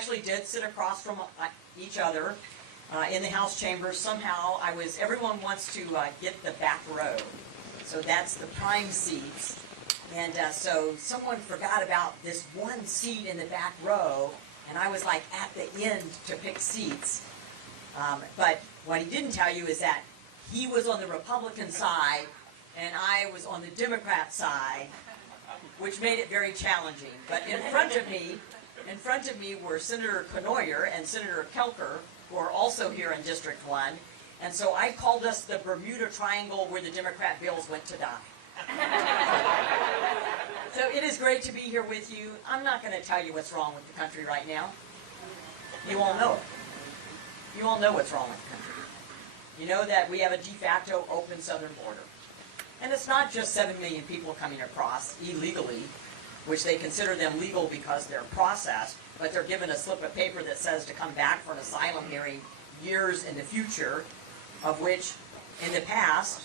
actually did sit across from each other in the House chambers. Somehow everyone wants to get the back row. So that's the prime seats. And so someone forgot about this one seat in the back row, and I was like at the end to pick seats. But what he didn't tell you is that he was on the Republican side, and I was on the Democrat side, which made it very challenging. But in front of me were Senator Conoyer and Senator Kelker, who are also here in District 1. And so I called us the Bermuda Triangle where the Democrat bills went to die. So it is great to be here with you. I'm not going to tell you what's wrong with the country right now. You all know it. You all know what's wrong with the country. You know that we have a de facto open southern border. And it's not just 7 million people coming across illegally, which they consider them legal because they're processed, but they're given a slip of paper that says to come back for an asylum hearing years in the future, of which in the past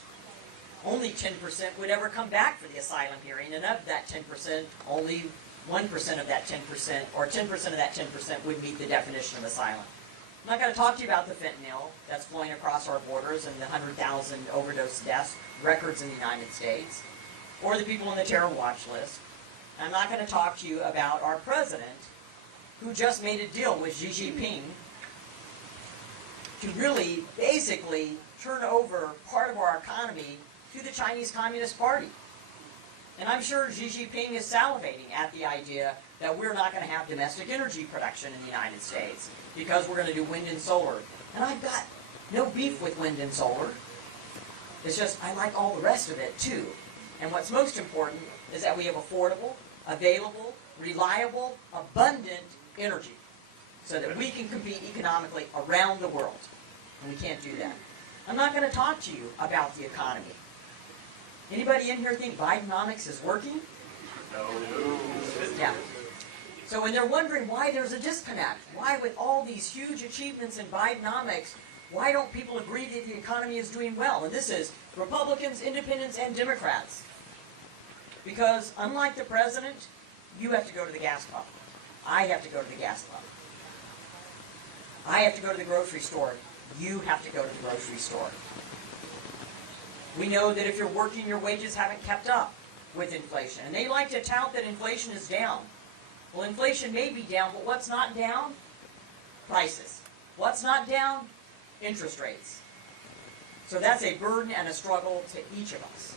only 10% would ever come back for the asylum hearing, and of that 10%, only 1% of that 10%, or 10% of that 10% would meet the definition of asylum. I'm not going to talk to you about the fentanyl that's flowing across our borders and the 100,000 overdose deaths records in the United States, or the people on the terror watch list. I'm not going to talk to you about our president, who just made a deal with Xi Jinping to really basically turn over part of our economy to the Chinese Communist Party. And I'm sure Xi Jinping is salivating at the idea that we're not going to have domestic energy production in the United States because we're going to do wind and solar. And I've got no beef with wind and solar. It's just I like all the rest of it too. And what's most important is that we have affordable, available, reliable, abundant energy so that we can compete economically around the world. And we can't do that. I'm not going to talk to you about the economy. Anybody in here think Bidenomics is working? No. Yeah. So when they're wondering why there's a disconnect, why with all these huge achievements in Bidenomics, why don't people agree that the economy is doing well? And this is Republicans, Independents, and Democrats. Because unlike the president, you have to go to the gas pump. I have to go to the gas pump. I have to go to the grocery store. You have to go to the grocery store. We know that if you're working, your wages haven't kept up with inflation. And they like to tout that inflation is down. Well, inflation may be down, but what's not down? Prices. What's not down? Interest rates. So that's a burden and a struggle to each of us.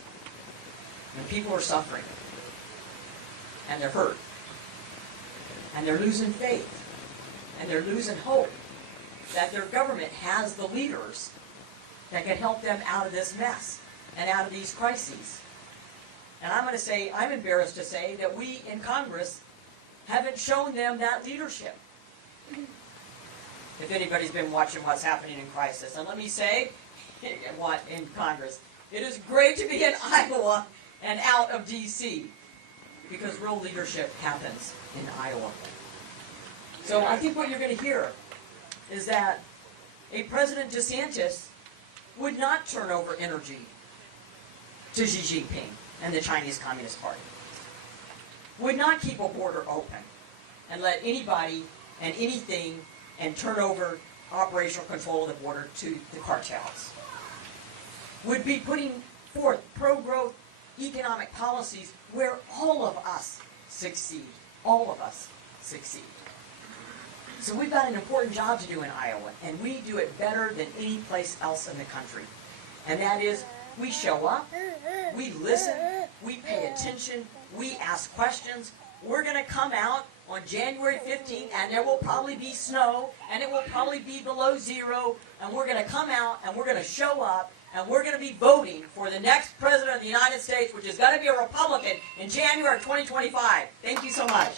And people are suffering. And they're hurt. And they're losing faith. And they're losing hope that their government has the leaders that can help them out of this mess and out of these crises. And I'm going to say, I'm embarrassed to say that we in Congress haven't shown them that leadership. If anybody's been watching what's happening in crisis. And let me say, what in Congress, it is great to be in Iowa and out of D.C. because real leadership happens in Iowa. So I think what you're going to hear is that a President DeSantis would not turn over energy to Xi Jinping and the Chinese Communist Party, would not keep a border open and let anybody and anything and turn over operational control of the border to the cartels, would be putting forth pro-growth economic policies where all of us succeed. All of us succeed. So we've got an important job to do in Iowa, and we do it better than any place else in the country. And that is, we show up, we listen, we pay attention, we ask questions. We're going to come out on January 15th, and there will probably be snow, and it will probably be below zero, and we're going to come out, and we're going to show up, and we're going to be voting for the next President of the United States, which is going to be a Republican in January of 2025. Thank you so much.